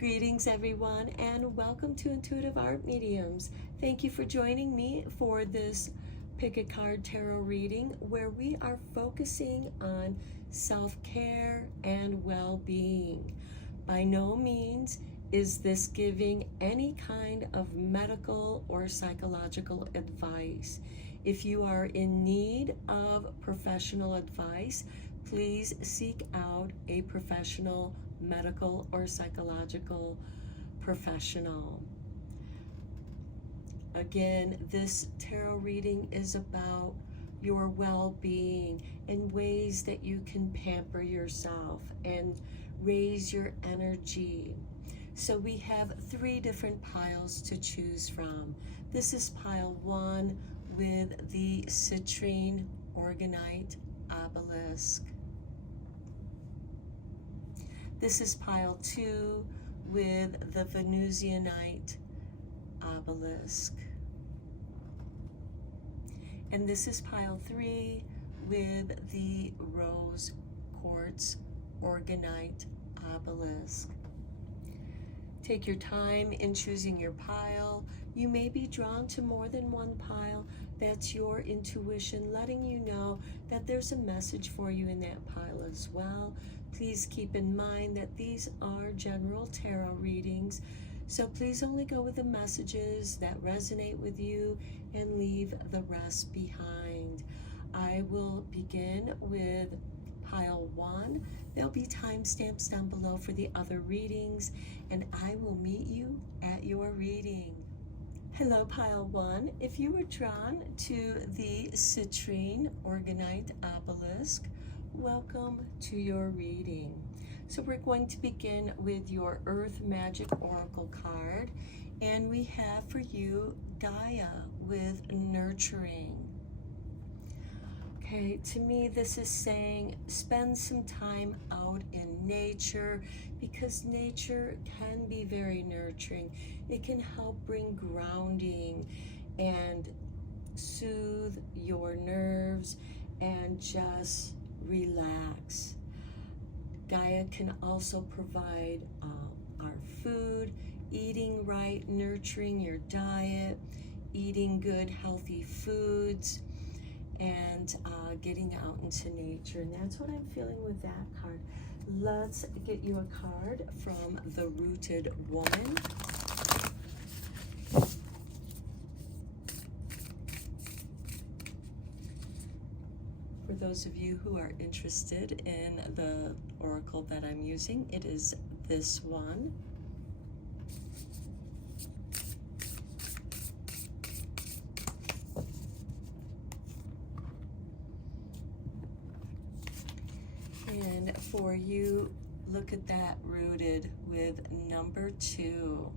Greetings, everyone, and welcome to Intuitive Art Mediums. Thank you for joining me for this Pick a Card Tarot reading where we are focusing on self-care and well-being. By no means is this giving any kind of medical or psychological advice. If you are in need of professional advice, please seek out a professional medical or psychological professional. Again, this tarot reading is about your well-being and ways that you can pamper yourself and raise your energy. So we have 3 different piles to choose from. This is pile 1 with the citrine organite obelisk. This is pile 2 with the Venusianite obelisk. And this is pile 3 with the rose quartz organite obelisk. Take your time in choosing your pile. You may be drawn to more than one pile. That's your intuition letting you know that there's a message for you in that pile as well. Please keep in mind that these are general tarot readings, so please only go with the messages that resonate with you and leave the rest behind. I will begin with pile 1. There'll be timestamps down below for the other readings, and I will meet you at your reading. Hello, pile 1. If you were drawn to the citrine organite obelisk, welcome to your reading. So we're going to begin with your Earth Magic Oracle card, and we have for you Gaia with nurturing. Okay, to me this is saying spend some time out in nature, because nature can be very nurturing. It can help bring grounding and soothe your nerves and just relax. Gaia can also provide our food, eating right, nurturing your diet, eating good healthy foods, and getting out into nature. And that's what I'm feeling with that card. Let's get you a card from the Rooted Woman. For those of you who are interested in the oracle that I'm using, it is this one. And for you, look at that, rooted with number 2.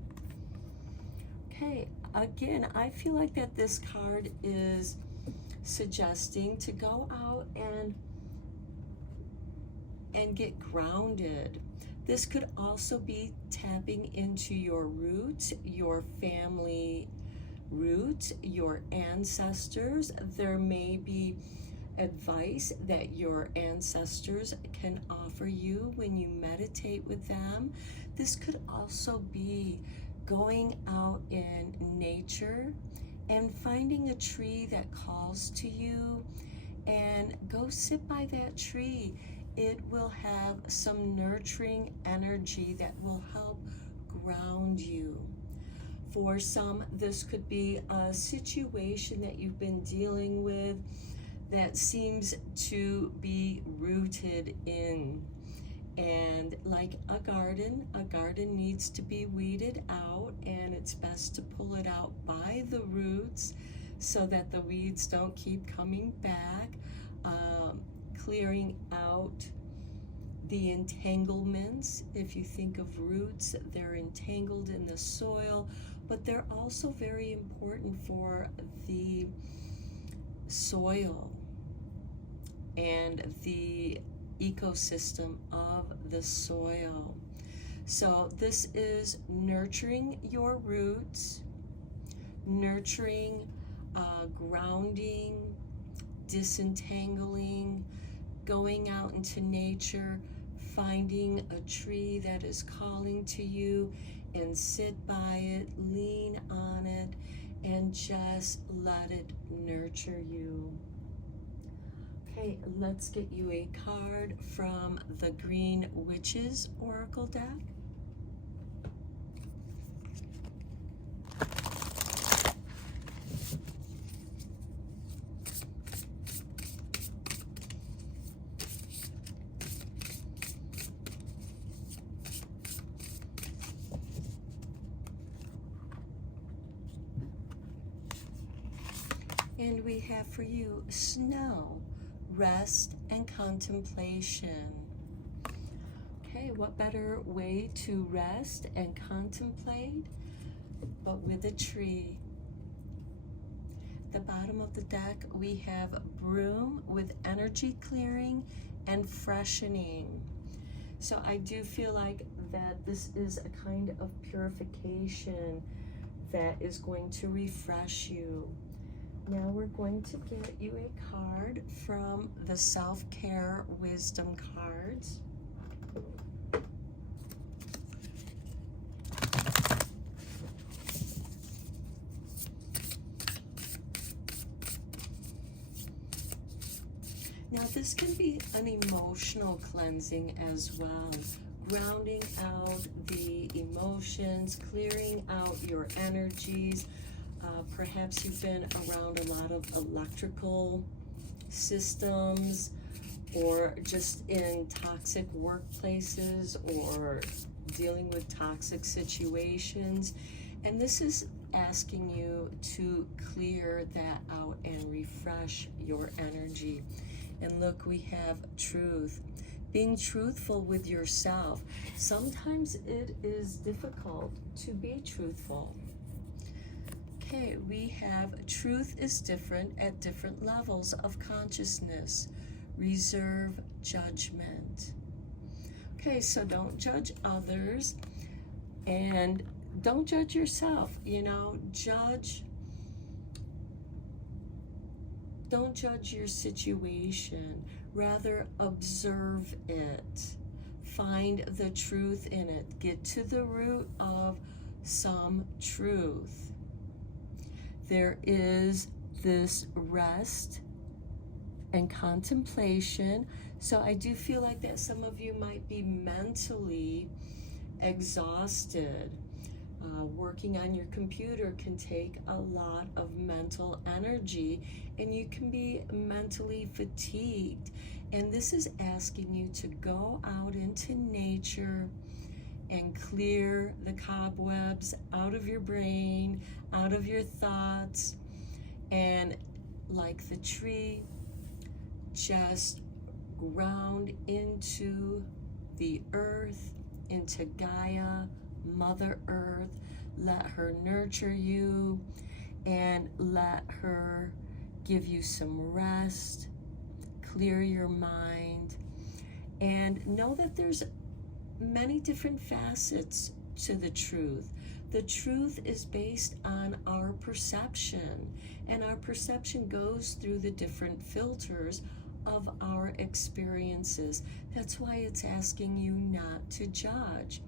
Okay, again, I feel like that this card is suggesting to go out and get grounded. This could also be tapping into your roots, your family roots, your ancestors. There may be advice that your ancestors can offer you when you meditate with them. This could also be going out in nature and finding a tree that calls to you, and go sit by that tree. It will have some nurturing energy that will help ground you. For some, this could be a situation that you've been dealing with that seems to be rooted in. And like a garden needs to be weeded out, and it's best to pull it out by the roots so that the weeds don't keep coming back. Clearing out the entanglements. If you think of roots, they're entangled in the soil, but they're also very important for the soil and the ecosystem of the soil. So this is nurturing your roots, nurturing, grounding, disentangling, going out into nature, finding a tree that is calling to you, and sit by it, lean on it, and just let it nurture you. Okay, let's get you a card from the Green Witches Oracle deck. And we have for you snow, rest, and contemplation. Okay, what better way to rest and contemplate but with a tree? At the bottom of the deck, we have broom with energy clearing and freshening. So I do feel like that this is a kind of purification that is going to refresh you. Now we're going to get you a card from the Self-Care Wisdom cards. Now this can be an emotional cleansing as well, grounding out the emotions, clearing out your energies. Perhaps you've been around a lot of electrical systems, or just in toxic workplaces, or dealing with toxic situations. And this is asking you to clear that out and refresh your energy. And look, we have truth. Being truthful with yourself. Sometimes it is difficult to be truthful. Okay, we have truth is different at different levels of consciousness. Reserve judgment. Okay, so don't judge others and don't judge yourself. Don't judge your situation. Rather, observe it. Find the truth in it. Get to the root of some truth. There is this rest and contemplation. So I do feel like that some of you might be mentally exhausted. Working on your computer can take a lot of mental energy, and you can be mentally fatigued. And this is asking you to go out into nature and clear the cobwebs out of your brain, out of your thoughts, and like the tree, just ground into the earth, into Gaia, Mother Earth. Let her nurture you and let her give you some rest, clear your mind, and know that there's many different facets to the truth. The truth is based on our perception, and our perception goes through the different filters of our experiences. That's why it's asking you not to judge,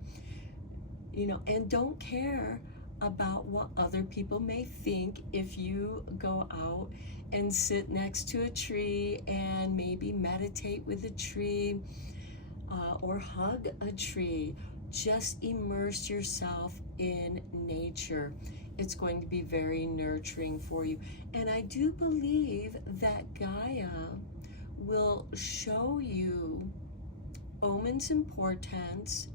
and don't care about what other people may think if you go out and sit next to a tree and maybe meditate with a tree, or hug a tree. Just immerse yourself in nature. It's going to be very nurturing for you. And I do believe that Gaia will show you omens and portents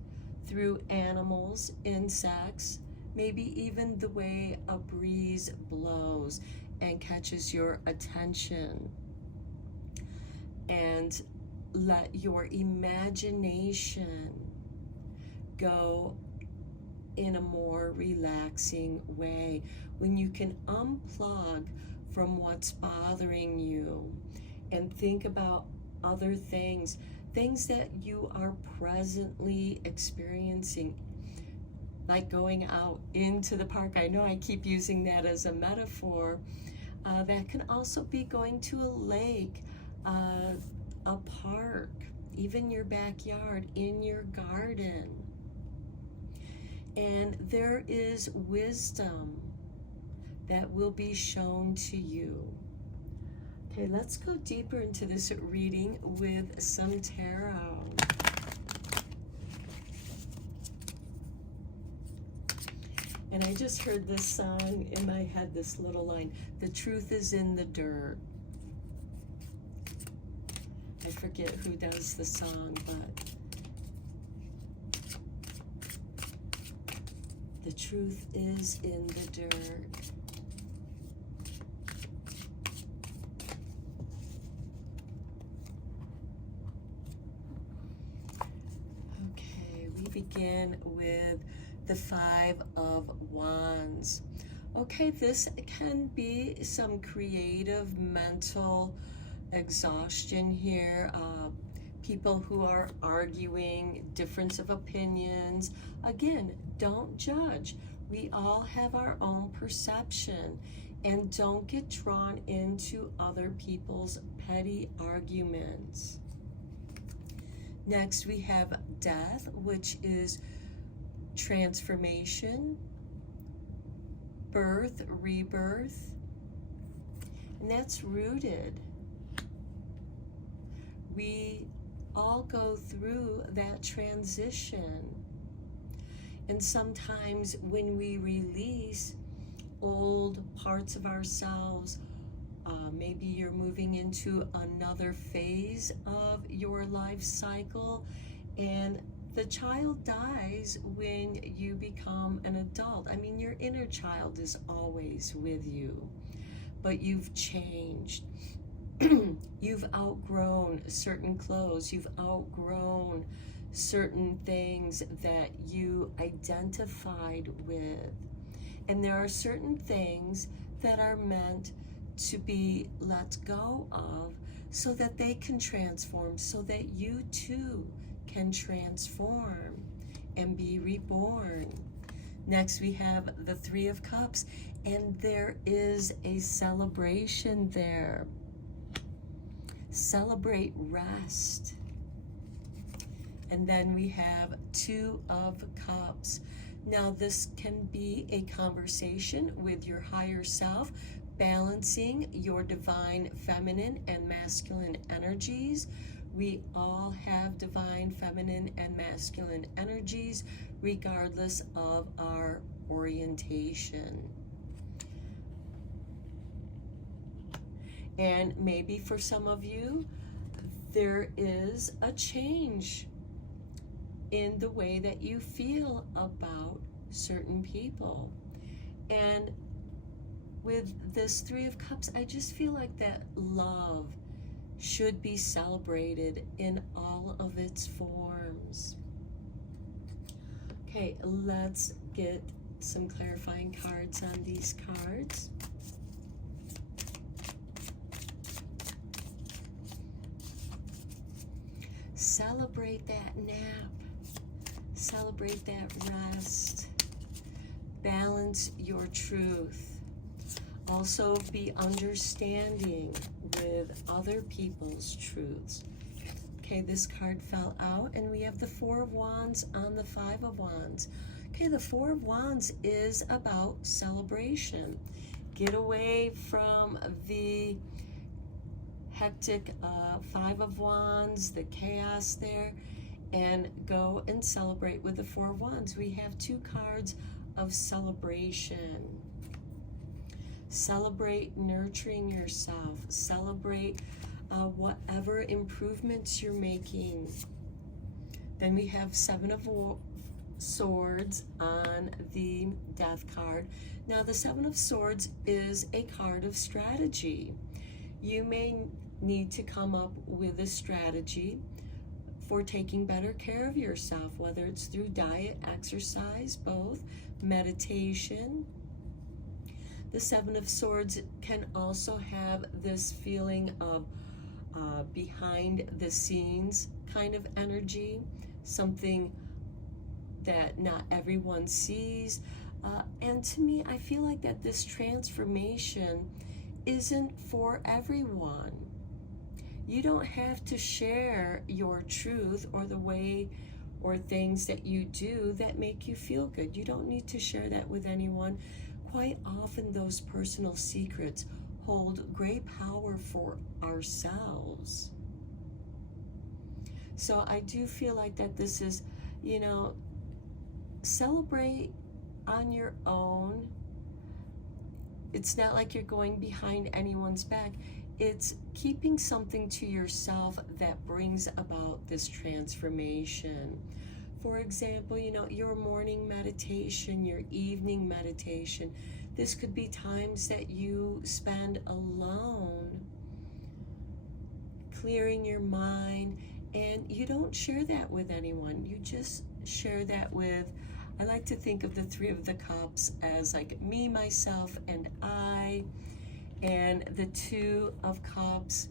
through animals, insects, maybe even the way a breeze blows and catches your attention. And let your imagination go in a more relaxing way, when you can unplug from what's bothering you and think about other things that you are presently experiencing, like going out into the park. I know I keep using that as a metaphor. That can also be going to a lake, a park, even your backyard, in your garden. And there is wisdom that will be shown to you. Okay, let's go deeper into this reading with some tarot. And I just heard this song in my head, this little line, "The truth is in the dirt." I forget who does the song, but the truth is in the dirt. Okay, we begin with the Five of Wands. Okay, this can be some creative mental exhaustion here. People who are arguing, difference of opinions. Again, don't judge. We all have our own perception, and don't get drawn into other people's petty arguments. Next, we have Death, which is transformation, birth, rebirth, and that's rooted. We all go through that transition, and sometimes when we release old parts of ourselves, maybe you're moving into another phase of your life cycle, and the child dies when you become an adult. I mean, your inner child is always with you, but you've changed. You've outgrown certain clothes. You've outgrown certain things that you identified with. And there are certain things that are meant to be let go of so that they can transform, so that you too can transform and be reborn. Next, we have the Three of Cups, and there is a celebration there. Celebrate rest. And then we have Two of Cups. Now, this can be a conversation with your higher self, balancing your divine feminine and masculine energies. We all have divine feminine and masculine energies, regardless of our orientation. And maybe for some of you, there is a change in the way that you feel about certain people. And with this Three of Cups, I just feel like that love should be celebrated in all of its forms. Okay, let's get some clarifying cards on these cards. Celebrate that nap. Celebrate that rest. Balance your truth. Also be understanding with other people's truths. Okay, this card fell out, and we have the Four of Wands on the Five of Wands. Okay, the Four of Wands is about celebration. Get away from the hectic Five of Wands, the chaos there, and go and celebrate with the Four of Wands. We have two cards of celebration. Celebrate nurturing yourself. Celebrate whatever improvements you're making. Then we have Seven of Swords on the Death card. Now, the Seven of Swords is a card of strategy. You may need to come up with a strategy for taking better care of yourself, whether it's through diet, exercise, both, meditation. The Seven of Swords can also have this feeling of behind the scenes kind of energy, something that not everyone sees. And to me, I feel like that this transformation isn't for everyone. You don't have to share your truth or the way or things that you do that make you feel good. You don't need to share that with anyone. Quite often those personal secrets hold great power for ourselves. So I do feel like that this is, celebrate on your own. It's not like you're going behind anyone's back. It's keeping something to yourself that brings about this transformation. For example, your morning meditation, your evening meditation. This could be times that you spend alone, clearing your mind, and you don't share that with anyone. You just share that with, I like to think of the Three of the Cups as like me, myself, and I. And the Two of Cups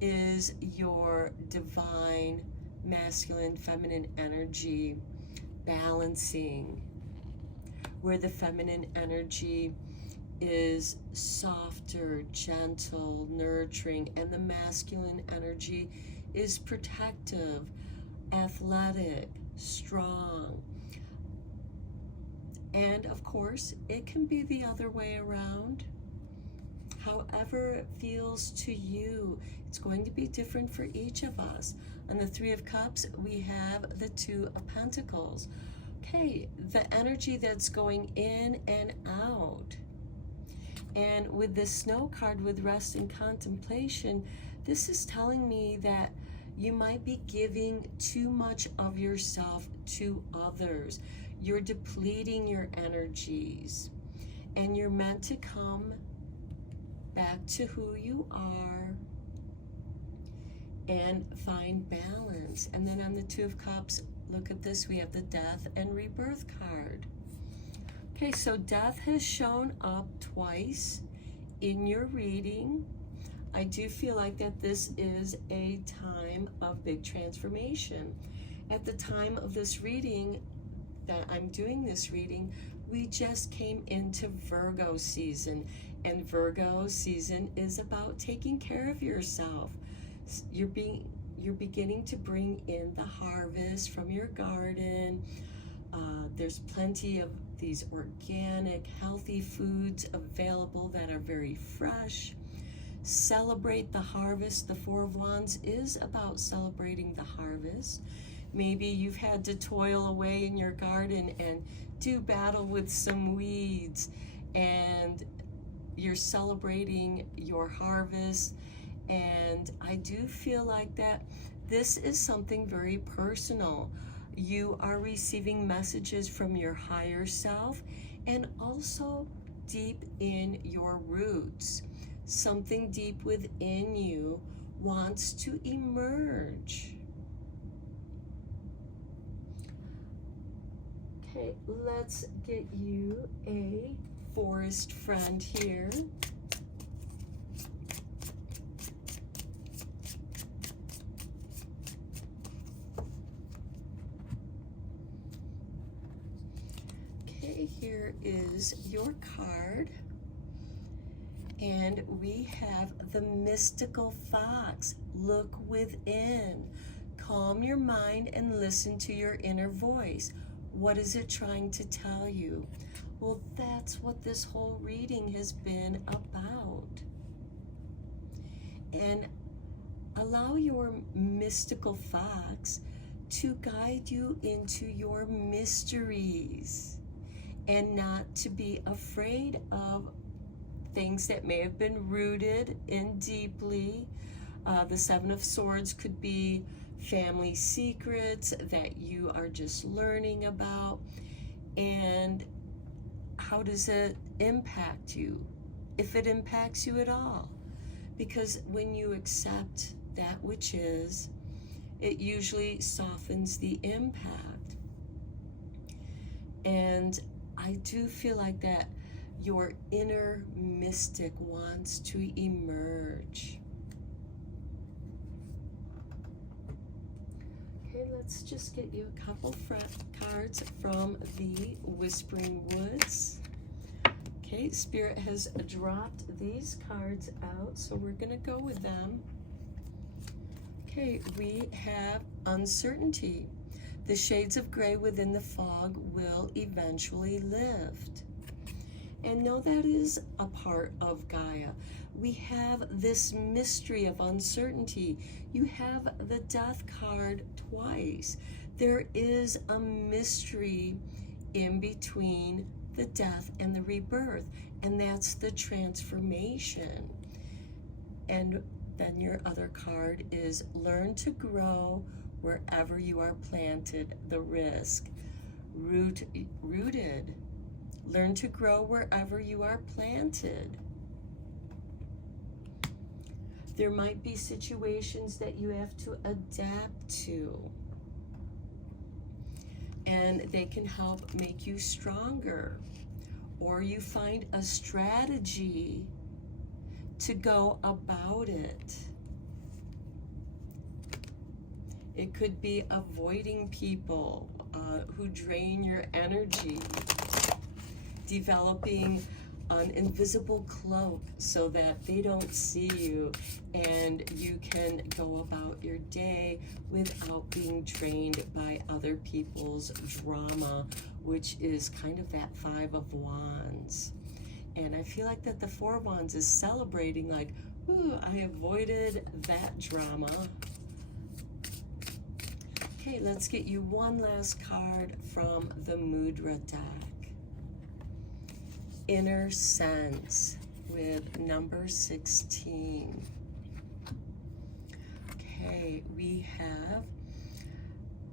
is your divine, masculine, feminine energy balancing, where the feminine energy is softer, gentle, nurturing, and the masculine energy is protective, athletic, strong. And of course, it can be the other way around. However it feels to you, it's going to be different for each of us. On the Three of Cups, we have the Two of Pentacles. Okay, the energy that's going in and out. And with the Snow card, with rest and contemplation, this is telling me that you might be giving too much of yourself to others. You're depleting your energies, and you're meant to come back to who you are and find balance. And then on the Two of Cups, look at this, we have the Death and Rebirth card. Okay, so death has shown up twice in your reading. I do feel like that this is a time of big transformation. At the time of this reading, that I'm doing this reading, we just came into Virgo season, and Virgo season is about taking care of yourself. You're beginning to bring in the harvest from your garden. There's plenty of these organic, healthy foods available that are very fresh. Celebrate the harvest. The Four of Wands is about celebrating the harvest. Maybe you've had to toil away in your garden and do battle with some weeds, and you're celebrating your harvest. And I do feel like that this is something very personal. You are receiving messages from your higher self, and also deep in your roots. Something deep within you wants to emerge. Okay, let's get you a forest friend here. Okay, here is your card. And we have the Mystical Fox. Look within. Calm your mind and listen to your inner voice. What is it trying to tell you? Well, that's what this whole reading has been about. And allow your mystical fox to guide you into your mysteries, and not to be afraid of things that may have been rooted in deeply. The Seven of Swords could be family secrets that you are just learning about. And how does it impact you, if it impacts you at all? Because when you accept that which is, it usually softens the impact. And I do feel like that your inner mystic wants to emerge. Okay, let's just get you a couple cards from the Whispering Woods. Okay, Spirit has dropped these cards out, so we're going to go with them. Okay, we have uncertainty. The shades of gray within the fog will eventually lift. And know that is a part of Gaia. We have this mystery of uncertainty. You have the death card twice. There is a mystery in between the death and the rebirth, and that's the transformation. And then your other card is learn to grow wherever you are planted, the risk. Rooted. Learn to grow wherever you are planted. There might be situations that you have to adapt to, and they can help make you stronger. Or you find a strategy to go about it. It could be avoiding people who drain your energy, developing an invisible cloak so that they don't see you and you can go about your day without being drained by other people's drama, which is kind of that Five of Wands. And I feel like that the Four of Wands is celebrating, like, ooh, I avoided that drama. Okay, let's get you one last card from the Mudra deck. Inner Sense with number 16. Okay, we have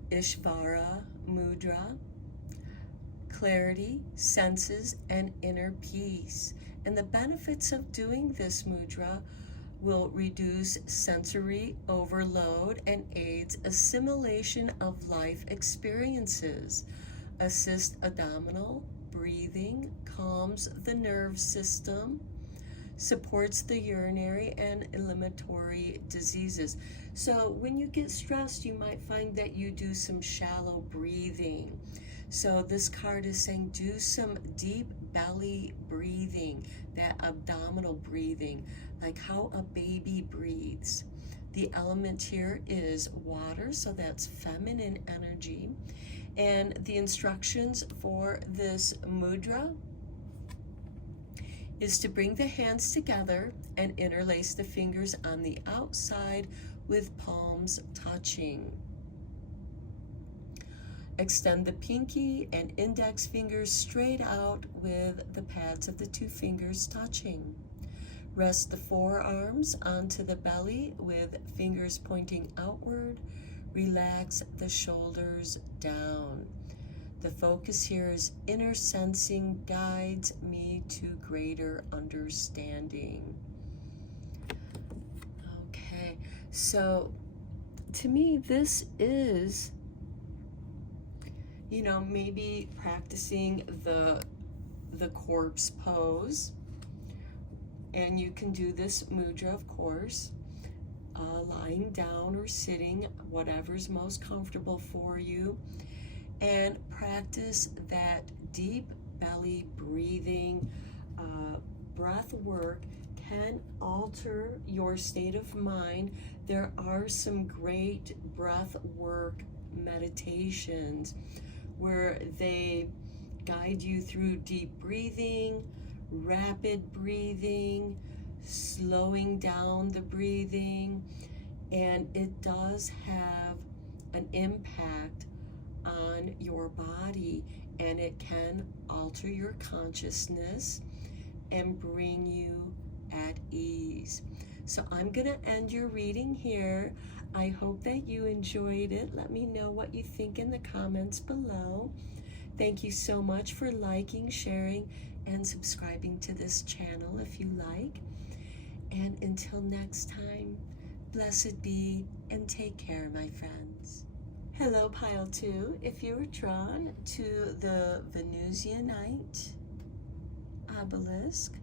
Ishvara Mudra, clarity, senses, and inner peace. And the benefits of doing this mudra will reduce sensory overload and aids assimilation of life experiences, assist abdominal breathing, calms the nerve system, supports the urinary and eliminatory diseases. So when you get stressed, you might find that you do some shallow breathing. So this card is saying do some deep belly breathing, that abdominal breathing, like how a baby breathes. The element here is water, so that's feminine energy. And the instructions for this mudra is to bring the hands together and interlace the fingers on the outside with palms touching. Extend the pinky and index fingers straight out with the pads of the two fingers touching. Rest the forearms onto the belly with fingers pointing outward. Relax the shoulders down. The focus here is inner sensing guides me to greater understanding. Okay, so to me this is, you know, maybe practicing the corpse pose. And you can do this mudra, of course, lying down or sitting, whatever's most comfortable for you. And practice that deep belly breathing. Breath work can alter your state of mind. There are some great breath work meditations where they guide you through deep breathing, rapid breathing, slowing down the breathing, and it does have an impact on your body, and it can alter your consciousness and bring you at ease. So I'm gonna end your reading here. I hope that you enjoyed it. Let me know what you think in the comments below. Thank you so much for liking, sharing, and subscribing to this channel if you like. And until next time, blessed be and take care, my friends. Hello, Pile 2. If you were drawn to the Venusianite obelisk,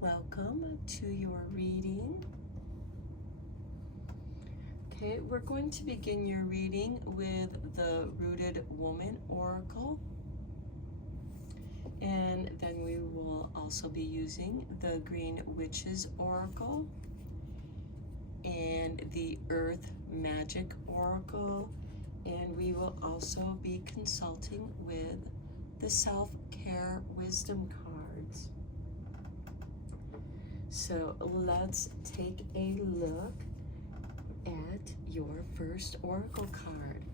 welcome to your reading. Okay, we're going to begin your reading with the Rooted Woman Oracle. And then we will also be using the Green Witches Oracle. and the Earth Magic Oracle. And we will also be consulting with the Self-Care Wisdom cards. So let's take a look at your first oracle card.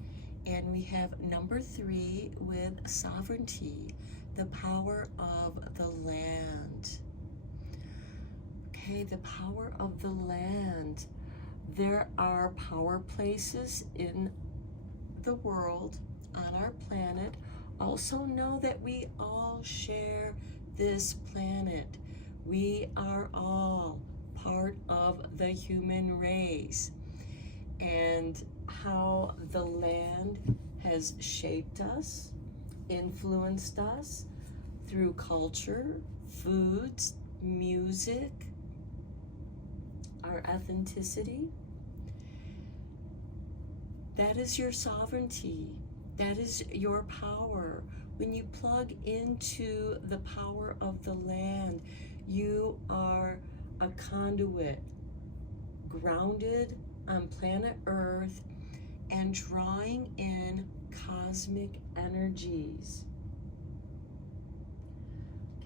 And we have number 3 with sovereignty, the power of the land. Okay, the power of the land. There are power places in the world, on our planet. Also know that we all share this planet. We are all part of the human race. And how the land has shaped us, influenced us through culture, foods, music, our ethnicity. That is your sovereignty. That is your power. When you plug into the power of the land, you are a conduit, grounded on planet Earth and drawing in cosmic energies.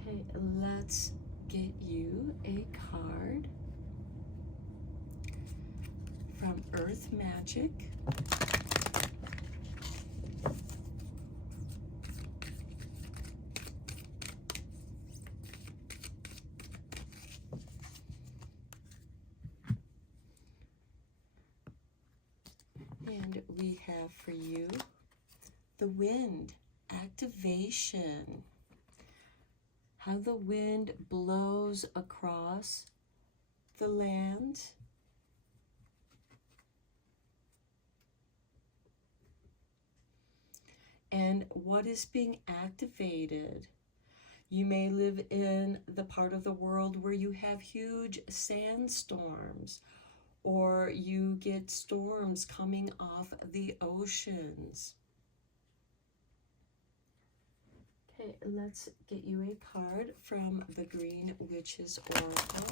Okay, let's get you a card from Earth Magic. And we have for you the wind, activation. How the wind blows across the land. And what is being activated? You may live in the part of the world where you have huge sandstorms, or you get storms coming off the oceans. Okay, let's get you a card from the Green Witch's Oracle.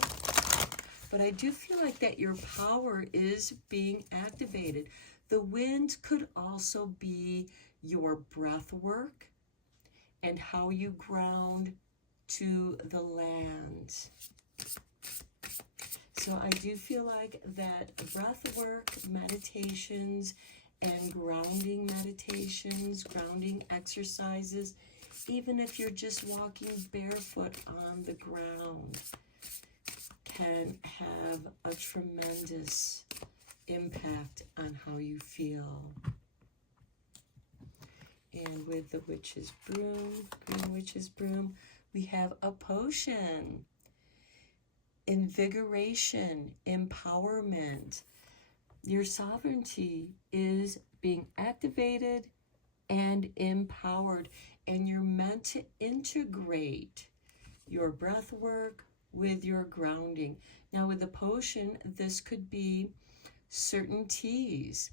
But I do feel like that your power is being activated. The wind could also be your breath work and how you ground to the land. So I do feel like that breath work, meditations, and grounding meditations, grounding exercises, even if you're just walking barefoot on the ground, can have a tremendous impact on how you feel. And with the Witch's Broom, Green Witch's Broom, we have a potion. Invigoration, empowerment. Your sovereignty is being activated and empowered, and you're meant to integrate your breath work with your grounding. Now with the potion, this could be certain teas,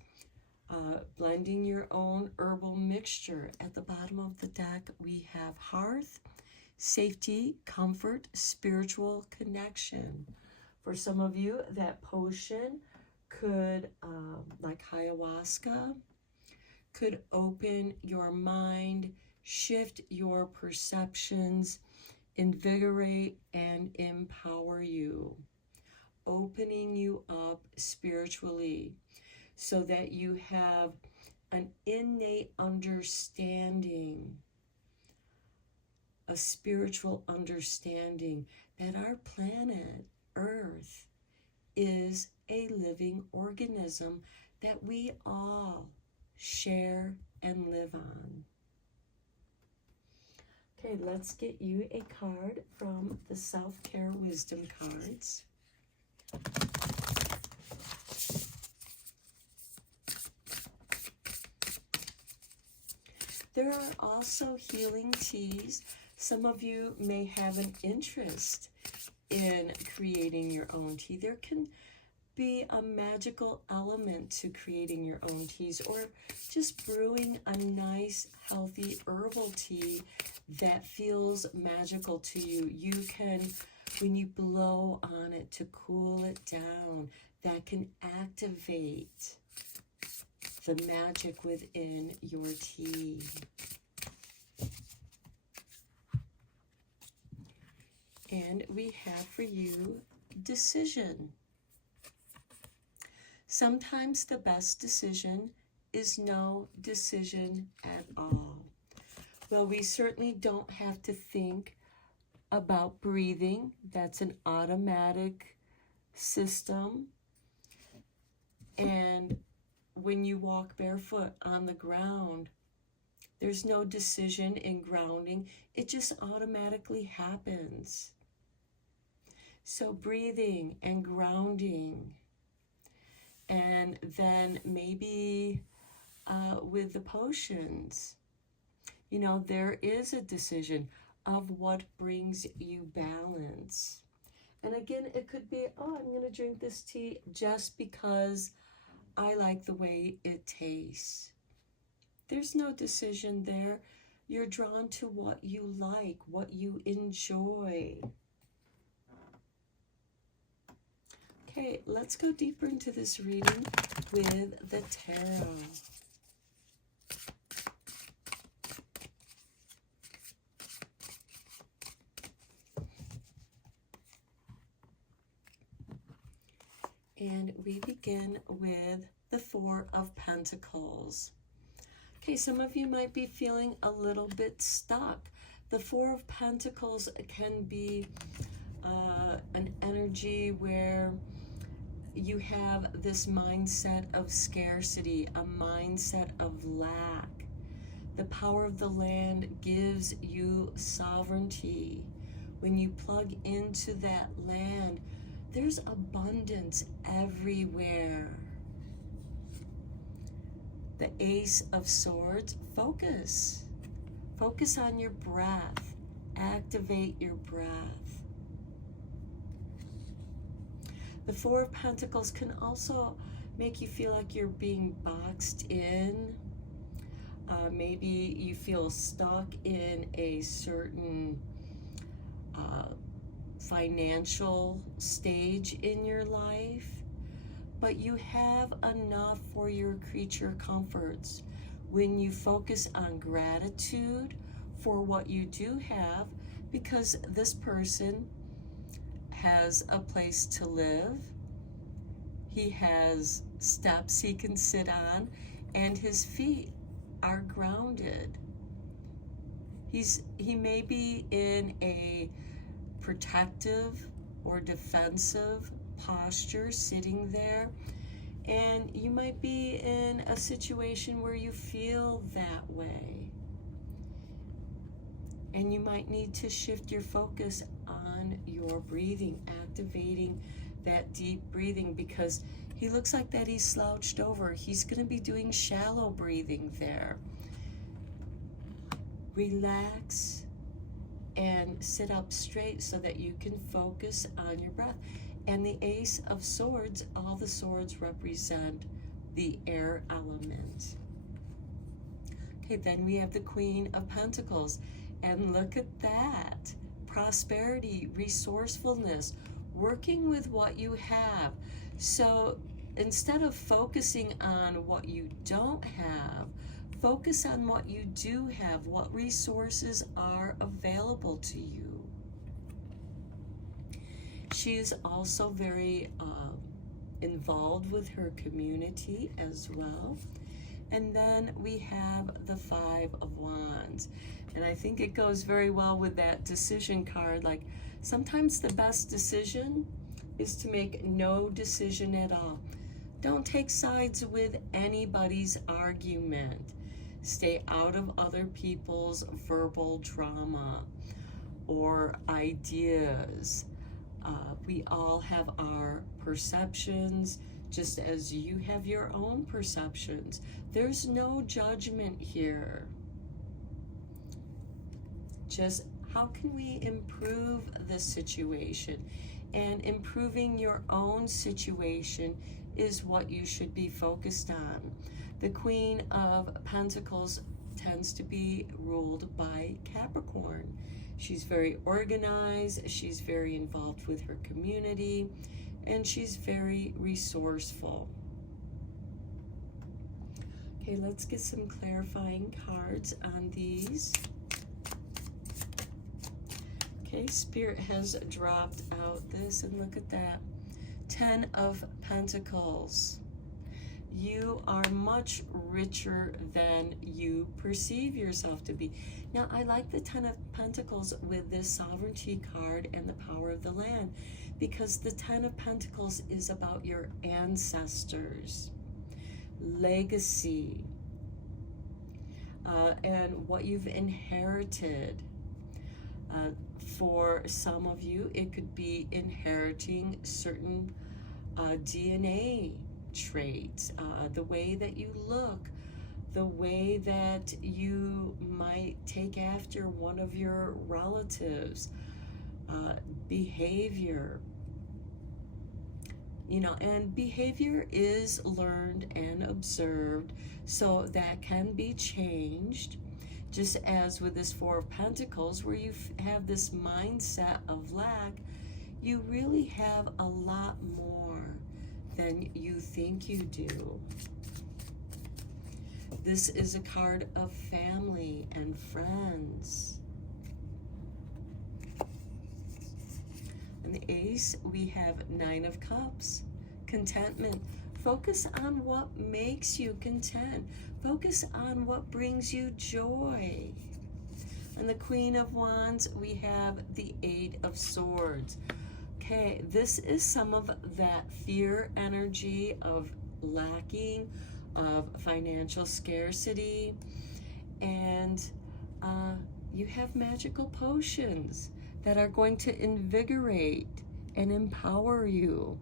blending your own herbal mixture. At the bottom of the deck, we have hearth, safety, comfort, spiritual connection. For some of you, that potion could, like ayahuasca, could open your mind, shift your perceptions, invigorate and empower you, opening you up spiritually so that you have an innate understanding, a spiritual understanding that our planet Earth is a living organism that we all share and live on. Okay, let's get you a card from the Self-Care Wisdom cards. There are also healing teas. Some of you may have an interest in creating your own tea. There can be a magical element to creating your own teas, or just brewing a nice, healthy herbal tea that feels magical to you. You can, when you blow on it to cool it down, that can activate the magic within your tea. And we have for you decision. Sometimes the best decision is no decision at all. Well, we certainly don't have to think about breathing. That's an automatic system. And when you walk barefoot on the ground, there's no decision in grounding. It just automatically happens. So breathing and grounding, and then maybe with the potions, you know, there is a decision of what brings you balance. And again, it could be, oh, I'm going to drink this tea just because I like the way it tastes. There's no decision there. You're drawn to what you like, what you enjoy. Okay, let's go deeper into this reading with the tarot. And we begin with the Four of Pentacles. Okay, some of you might be feeling a little bit stuck. The Four of Pentacles can be an energy where you have this mindset of scarcity, a mindset of lack. The power of the land gives you sovereignty. When you plug into that land, there's abundance everywhere. The Ace of Swords, focus. Focus on your breath. Activate your breath. The Four of Pentacles can also make you feel like you're being boxed in. Maybe you feel stuck in a certain financial stage in your life, but you have enough for your creature comforts. When you focus on gratitude for what you do have, because this person has a place to live, he has steps he can sit on, and his feet are grounded. He may be in a protective or defensive posture sitting there, and you might be in a situation where you feel that way, and you might need to shift your focus on your breathing, activating that deep breathing, because he looks like that he's slouched over. He's going to be doing shallow breathing there. Relax and sit up straight so that you can focus on your breath. And the Ace of Swords, all the swords represent the air element. Okay, then we have the Queen of Pentacles. And look at that. Prosperity, resourcefulness, working with what you have. So instead of focusing on what you don't have, focus on what you do have, what resources are available to you. She is also very involved with her community as well. And then we have the Five of Wands. And I think it goes very well with that decision card. Like, sometimes the best decision is to make no decision at all. Don't take sides with anybody's argument. Stay out of other people's verbal drama or ideas. We all have our perceptions, just as you have your own perceptions. There's no judgment here. Just how can we improve the situation? And improving your own situation is what you should be focused on. The Queen of Pentacles tends to be ruled by Capricorn. She's very organized, she's very involved with her community, and she's very resourceful. Okay, let's get some clarifying cards on these. Okay, Spirit has dropped out this, and look at that. 10 of Pentacles. You are much richer than you perceive yourself to be. Now, I like the 10 of Pentacles with this sovereignty card and the power of the land, because the 10 of Pentacles is about your ancestors, legacy, and what you've inherited. For some of you, it could be inheriting certain DNA traits, the way that you look, the way that you might take after one of your relatives, behavior. You know, and behavior is learned and observed, so that can be changed. Just as with this 4 of Pentacles, where you have this mindset of lack, you really have a lot more than you think you do. This is a card of family and friends. And the Ace, we have 9 of Cups, contentment. Focus on what makes you content. Focus on what brings you joy. And the Queen of Wands, we have the 8 of Swords. Okay, this is some of that fear energy of lacking, of financial scarcity. And you have magical potions that are going to invigorate and empower you.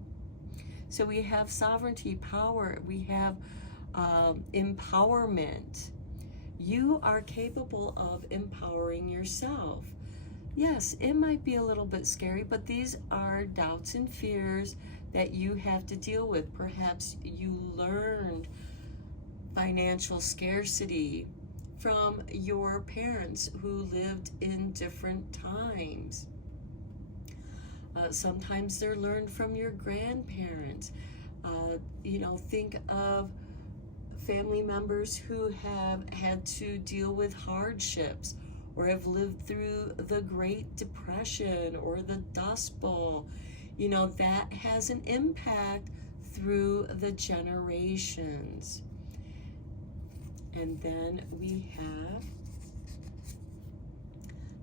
So we have sovereignty, power, we have empowerment. You are capable of empowering yourself. Yes, it might be a little bit scary, but these are doubts and fears that you have to deal with. Perhaps you learned financial scarcity from your parents who lived in different times. Sometimes they're learned from your grandparents. You know, think of family members who have had to deal with hardships or have lived through the Great Depression or the Dust Bowl. You know, that has an impact through the generations. And then we have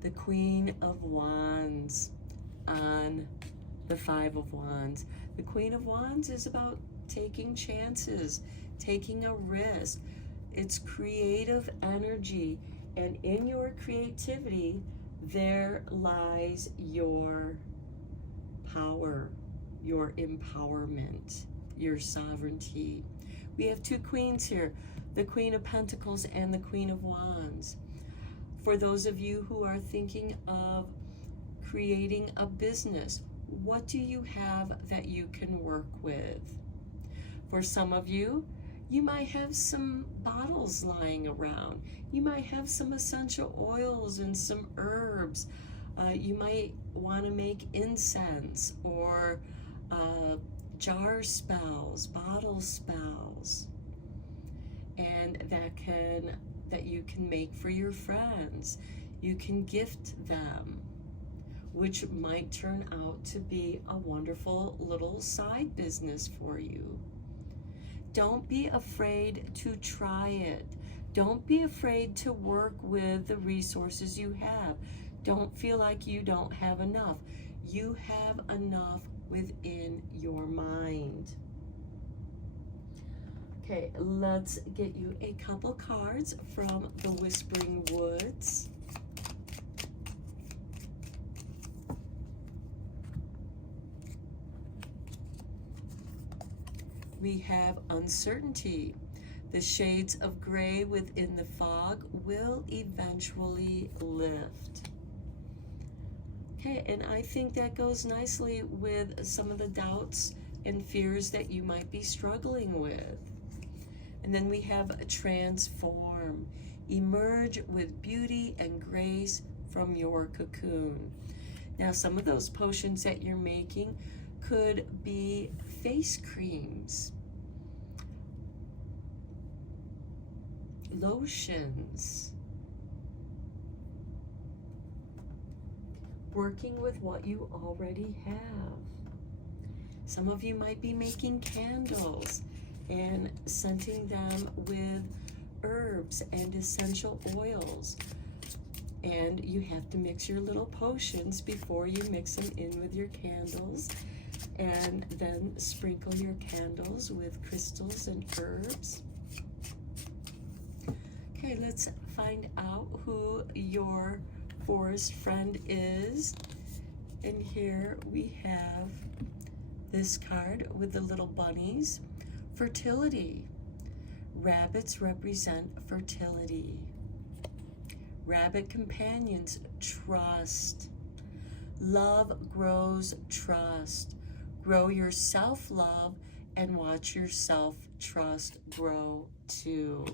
the Queen of Wands on the 5 of Wands. The Queen of Wands is about taking chances, taking a risk. It's creative energy, and in your creativity there lies your power, your empowerment, your sovereignty. We have 2 queens here, the Queen of Pentacles and the Queen of Wands. For those of you who are thinking of creating a business, what do you have that you can work with? For some of you, you might have some bottles lying around. You might have some essential oils and some herbs. You might want to make incense or jar spells, bottle spells, and that you can make for your friends. You can gift them, which might turn out to be a wonderful little side business for you. Don't be afraid to try it. Don't be afraid to work with the resources you have. Don't feel like you don't have enough. You have enough within your mind. Okay, let's get you a couple cards from the Whispering Woods. We have uncertainty. The shades of gray within the fog will eventually lift. Okay, and I think that goes nicely with some of the doubts and fears that you might be struggling with. And then we have transform. Emerge with beauty and grace from your cocoon. Now, some of those potions that you're making, could be face creams, lotions, working with what you already have. Some of you might be making candles and scenting them with herbs and essential oils. And you have to mix your little potions before you mix them in with your candles. And then sprinkle your candles with crystals and herbs. Okay, let's find out who your forest friend is. And here we have this card with the little bunnies. Fertility. Rabbits represent fertility. Rabbit companions, trust. Love grows trust. Grow your self-love and watch your self-trust grow too.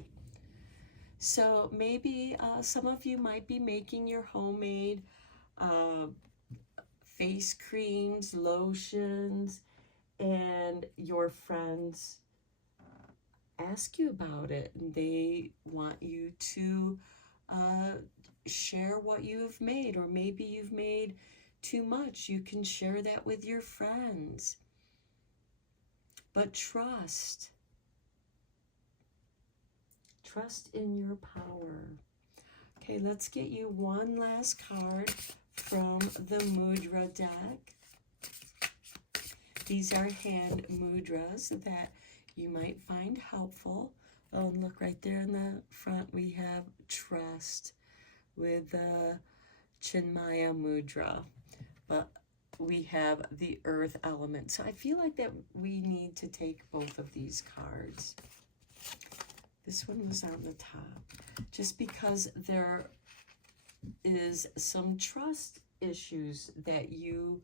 So maybe some of you might be making your homemade face creams, lotions, and your friends ask you about it, and they want you to share what you've made, or maybe you've made too much. You can share that with your friends. But trust in your power. Okay, let's get you one last card from the mudra deck. These are hand mudras that you might find helpful. Oh, and look right there in the front, we have trust with the Chinmaya mudra. But we have the earth element. So I feel like that we need to take both of these cards. This one was on the top, just because there is some trust issues that you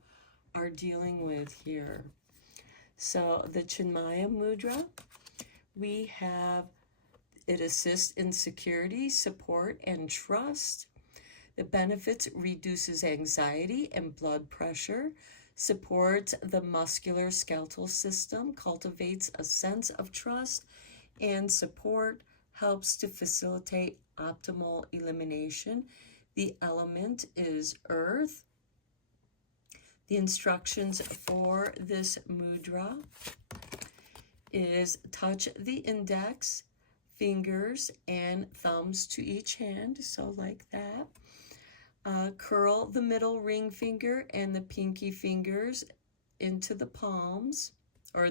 are dealing with here. So the Chinmaya mudra, we have it assists in security, support, and trust. The benefits: reduces anxiety and blood pressure, supports the musculoskeletal system, cultivates a sense of trust and support, helps to facilitate optimal elimination. The element is earth. The instructions for this mudra is touch the index, fingers, and thumbs to each hand, so like that. Curl the middle ring finger and the pinky fingers into the palms, or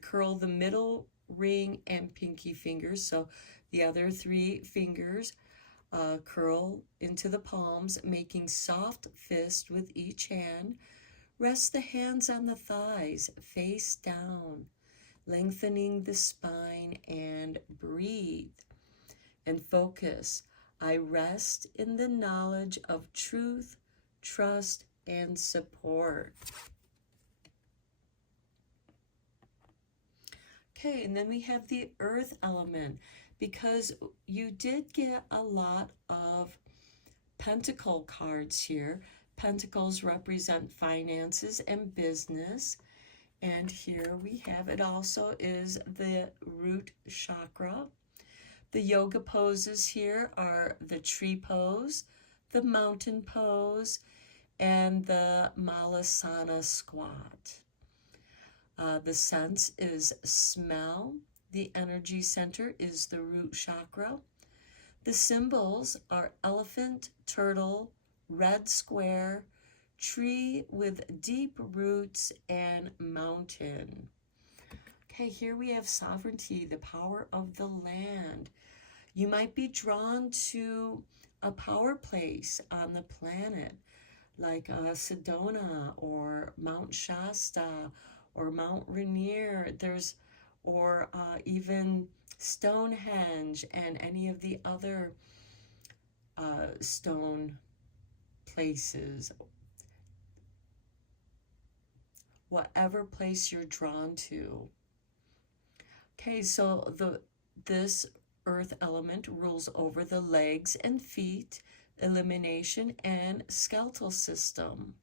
curl the middle ring and pinky fingers, so the other three fingers curl into the palms, making soft fist with each hand. Rest the hands on the thighs, face down, lengthening the spine, and breathe. And focus. I rest in the knowledge of truth, trust, and support. Okay, and then we have the earth element, because you did get a lot of pentacle cards here. Pentacles represent finances and business. And here we have it also is the root chakra. The yoga poses here are the tree pose, the mountain pose, and the malasana squat. The sense is smell. The energy center is the root chakra. The symbols are elephant, turtle, red square, tree with deep roots, and mountain. Okay, here we have sovereignty, the power of the land. You might be drawn to a power place on the planet, like Sedona or Mount Shasta or Mount Rainier. Or even Stonehenge and any of the other stone places. Whatever place you're drawn to. Okay, so this earth element rules over the legs and feet, elimination, and skeletal system.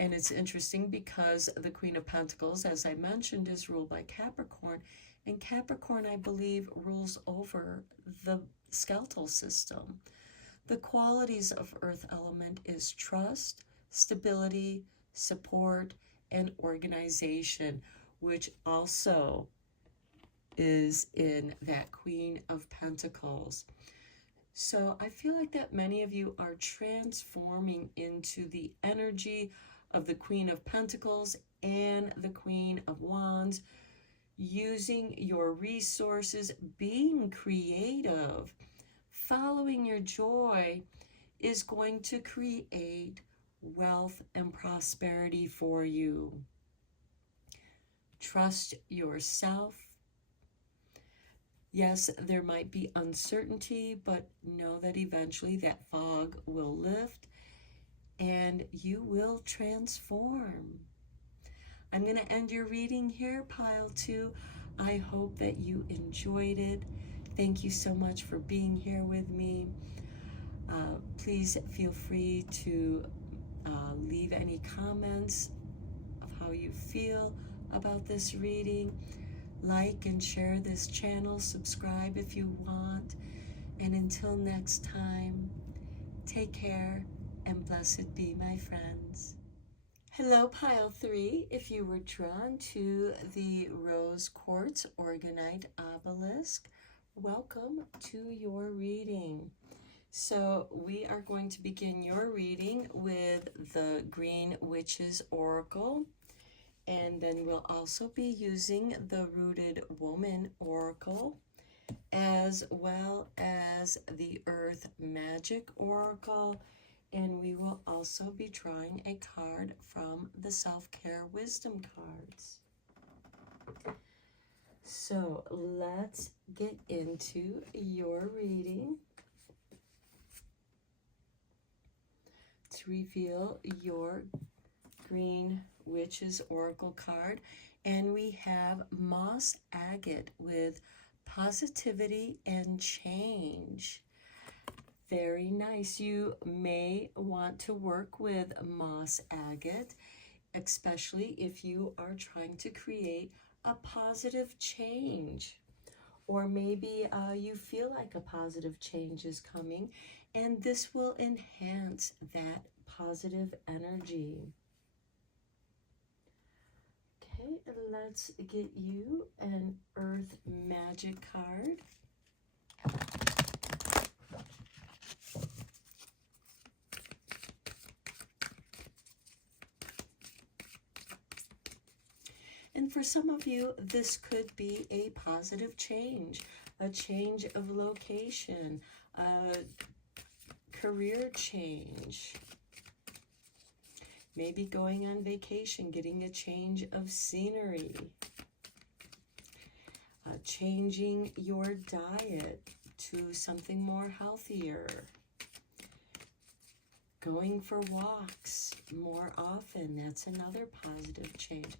And it's interesting because the Queen of Pentacles, as I mentioned, is ruled by Capricorn. And Capricorn, I believe, rules over the skeletal system. The qualities of earth element is trust, stability, support, and organization, which also is in that Queen of Pentacles. So I feel like that many of you are transforming into the energy of the Queen of Pentacles and the Queen of Wands, using your resources, being creative, following your joy is going to create wealth and prosperity for you. Trust yourself. Yes, there might be uncertainty, but know that eventually that fog will lift and you will transform. I'm going to end your reading here, pile 2. I hope that you enjoyed it. Thank you so much for being here with me. Please feel free to leave any comments of how you feel about this reading. Like and share this channel, subscribe if you want, and until next time, take care and blessed be, my friends. Hello, pile 3. If you were drawn to the rose quartz organite obelisk, welcome to your reading. So we are going to begin your reading with the Green Witch's Oracle. And then we'll also be using the Rooted Woman Oracle, as well as the Earth Magic Oracle. And we will also be drawing a card from the Self-Care Wisdom cards. So let's get into your reading to reveal your Green Witch's Oracle card. And we have Moss Agate with positivity and change. Very nice. You may want to work with Moss Agate, especially if you are trying to create a positive change. Or maybe you feel like a positive change is coming, and this will enhance that positive energy. Okay, let's get you an Earth Magic card. And for some of you, this could be a positive change, a change of location, a career change. Maybe going on vacation, getting a change of scenery, changing your diet to something more healthier, going for walks more often. That's another positive change.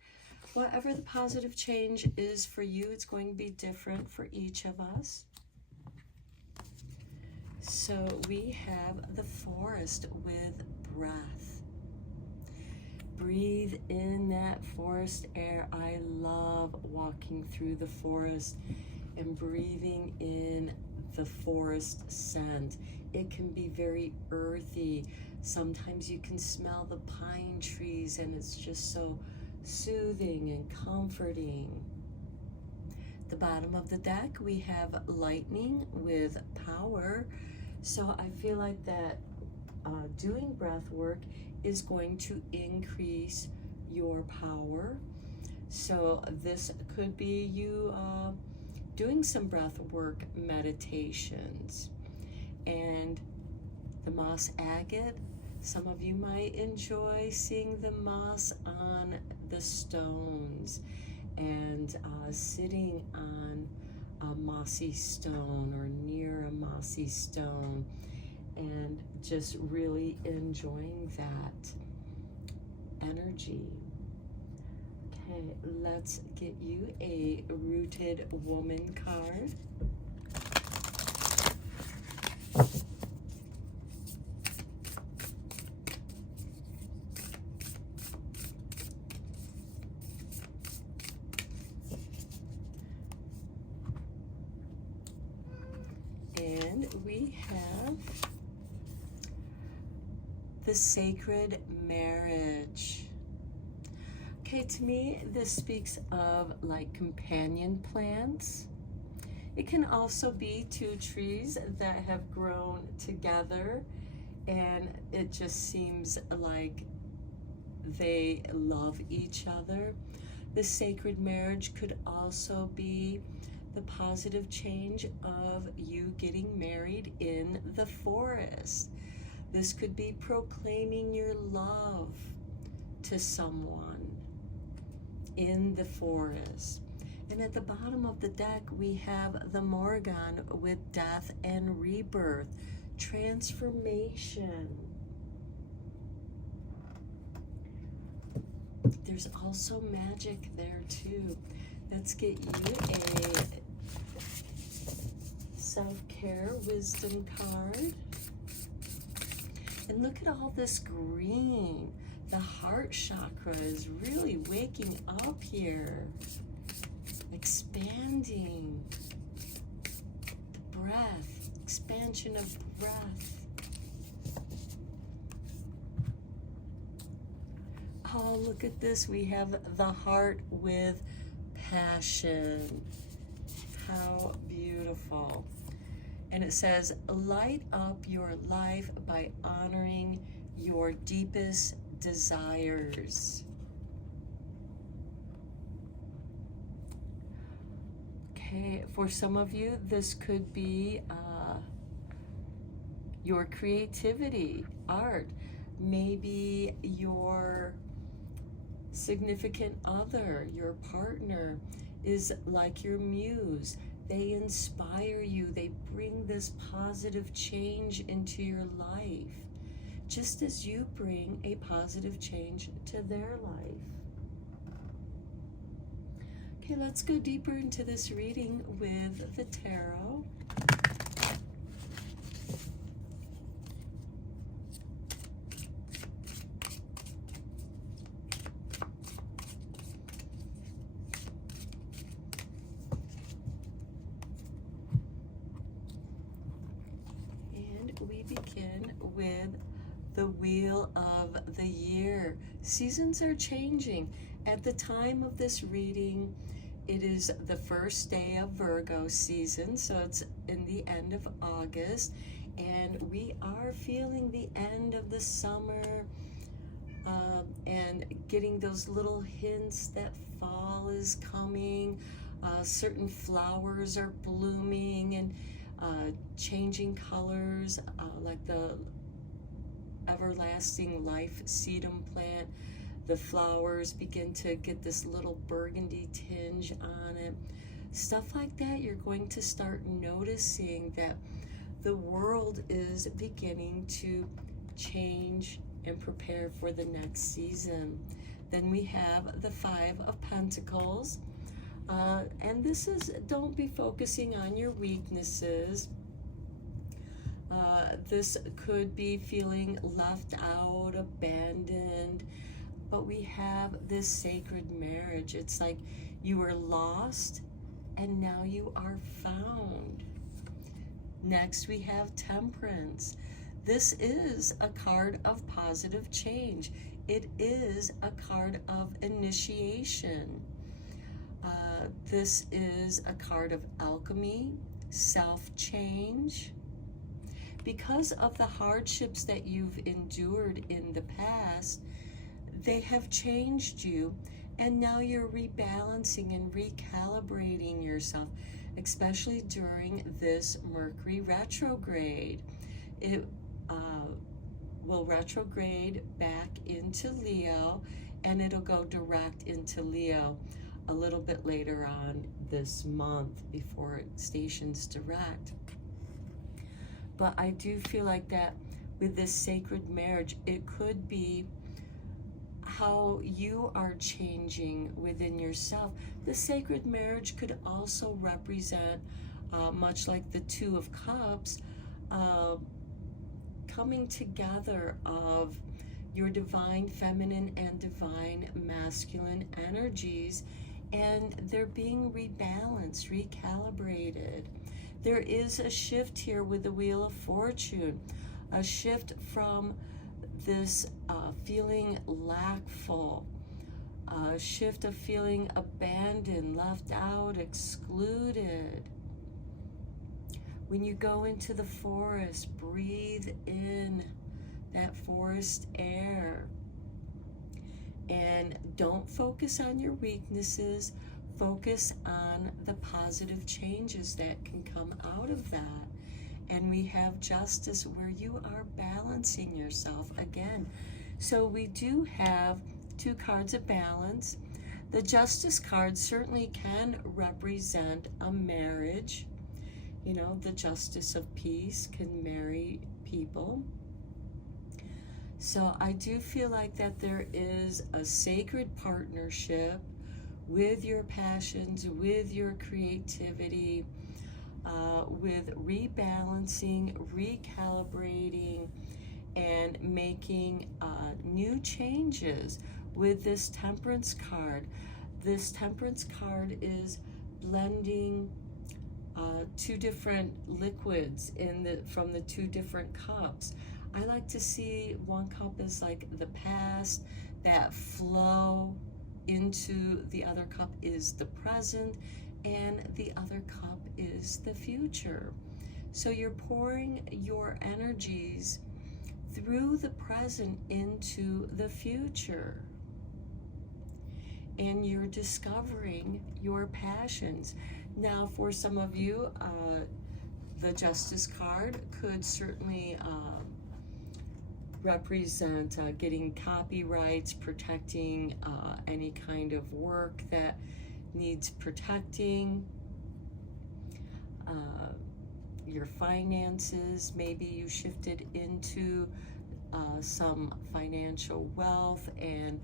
Whatever the positive change is for you, it's going to be different for each of us. So we have the forest with breath. Breathe in that forest air. I love walking through the forest and breathing in the forest scent. It can be very earthy. Sometimes you can smell the pine trees and it's just so soothing and comforting. The bottom of the deck, we have lightning with power. So I feel like that doing breath work is going to increase your power. So this could be you doing some breath work meditations. And the moss agate, some of you might enjoy seeing the moss on the stones and sitting on a mossy stone or near a mossy stone and just really enjoying that energy. Okay, let's get you a Rooted Woman card. we have the sacred marriage. Okay, to me, this speaks of like companion plants. It can also be two trees that have grown together, and it just seems like they love each other. The sacred marriage could also be the positive change of you getting married in the forest. This could be proclaiming your love to someone in the forest. And at the bottom of the deck, we have the Morrigan with death and rebirth, transformation. There's also magic there too. Let's get you a self-care wisdom card. And look at all this green. The heart chakra is really waking up here. Expanding. The breath. Expansion of breath. Oh, look at this. We have the heart with passion. How beautiful. And it says, light up your life by honoring your deepest desires. Okay, for some of you, this could be your creativity, art. Maybe your significant other, your partner, is like your muse. They inspire you. They bring this positive change into your life, just as you bring a positive change to their life. Okay, let's go deeper into this reading with the tarot. We begin with the Wheel of the Year. Seasons are changing. At the time of this reading, it is the first day of Virgo season, so it's in the end of August, and we are feeling the end of the summer and getting those little hints that fall is coming. Certain flowers are blooming and changing colors, like the everlasting life sedum plant. The flowers begin to get this little burgundy tinge on it. Stuff like that, you're going to start noticing that the world is beginning to change and prepare for the next season. Then we have the Five of Pentacles. And this is, don't be focusing on your weaknesses. This could be feeling left out, abandoned, but we have this sacred marriage. It's like you were lost and now you are found. Next, we have Temperance. This is a card of positive change. It is a card of initiation. This is a card of alchemy, self-change. Because of the hardships that you've endured in the past, they have changed you, and now you're rebalancing and recalibrating yourself, especially during this Mercury retrograde. It will retrograde back into Leo, and it'll go direct into Leo a little bit later on this month before it stations direct. But I do feel like that with this sacred marriage, it could be how you are changing within yourself. The sacred marriage could also represent, much like the Two of Cups, coming together of your divine feminine and divine masculine energies, and they're being rebalanced, recalibrated. There is a shift here with the Wheel of Fortune, a shift from this feeling lackful, a shift of feeling abandoned, left out, excluded. When you go into the forest, breathe in that forest air. And don't focus on your weaknesses, focus on the positive changes that can come out of that. And we have justice, where you are balancing yourself again. So we do have 2 cards of balance. The Justice card certainly can represent a marriage. You know, the Justice of Peace can marry people. So I do feel like that there is a sacred partnership with your passions, with your creativity, with rebalancing, recalibrating, and making new changes with this Temperance card. This Temperance card is blending 2 different liquids from the 2 different cups. I like to see one cup as like the past, that flow into the other cup is the present, and the other cup is the future. So you're pouring your energies through the present into the future. And you're discovering your passions. Now, for some of you, the Justice card could certainly represent getting copyrights, protecting any kind of work that needs protecting, your finances. Maybe you shifted into some financial wealth and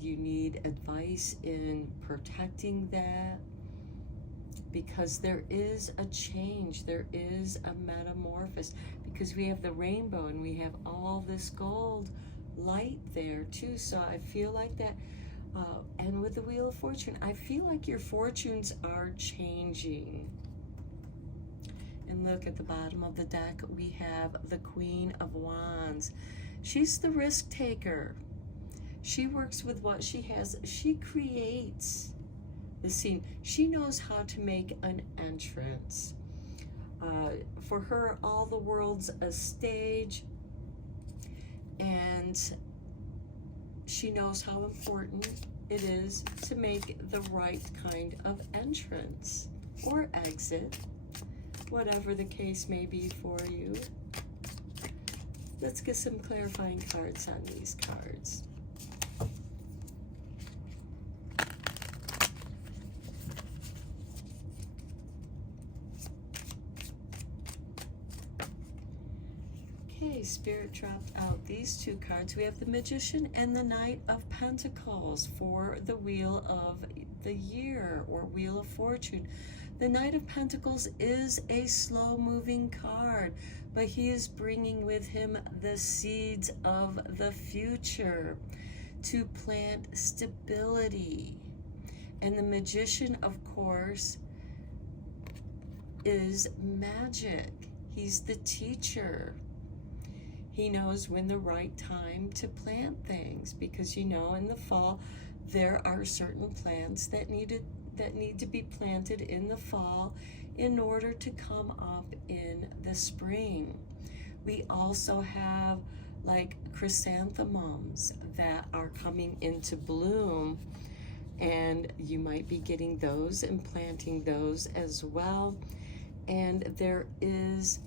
you need advice in protecting that, because there is a change, there is a metamorphosis, because we have the rainbow and we have all this gold light there too. So I feel like that, and with the Wheel of Fortune, I feel like your fortunes are changing. And look at the bottom of the deck, we have the Queen of Wands. She's the risk taker. She works with what she has. She creates the scene. She knows how to make an entrance. For her, all the world's a stage, and she knows how important it is to make the right kind of entrance or exit, whatever the case may be for you. Let's get some clarifying cards on these cards. Okay, Spirit dropped out these 2 cards. We have the Magician and the Knight of Pentacles for the Wheel of the Year, or Wheel of Fortune. The Knight of Pentacles is a slow-moving card, but he is bringing with him the seeds of the future to plant stability. And the Magician, of course, is magic. He's the teacher. He knows when the right time to plant things, because you know, in the fall there are certain plants that need to be planted in the fall in order to come up in the spring. We also have like chrysanthemums that are coming into bloom, and you might be getting those and planting those as well. And there is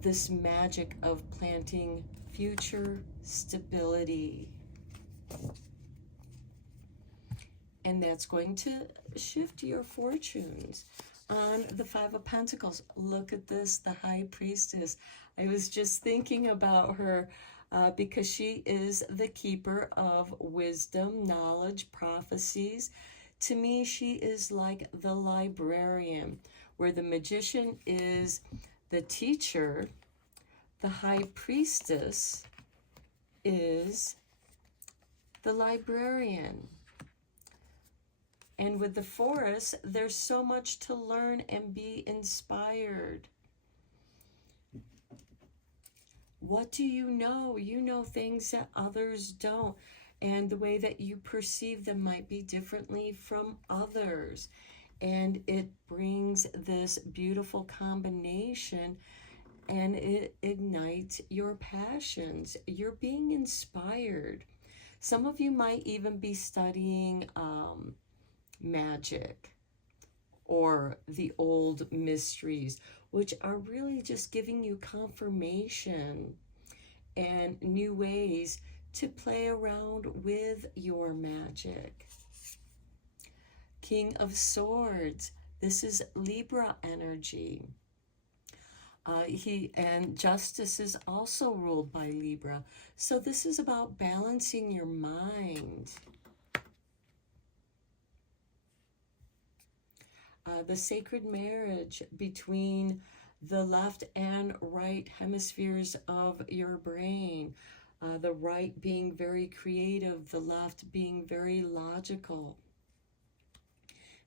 this magic of planting future stability. And that's going to shift your fortunes. On the 5 of Pentacles, look at this, the High Priestess. I was just thinking about her because she is the keeper of wisdom, knowledge, prophecies. To me, she is like the librarian, where the Magician is the teacher, the High Priestess is the librarian. And with the Forest, there's so much to learn and be inspired. What do you know? You know things that others don't. And the way that you perceive them might be differently from others. And it brings this beautiful combination, and it ignites your passions. You're being inspired. Some of you might even be studying magic or the old mysteries, which are really just giving you confirmation and new ways to play around with your magic. King of Swords, this is Libra energy. And Justice is also ruled by Libra. So this is about balancing your mind. The sacred marriage between the left and right hemispheres of your brain. The right being very creative, the left being very logical.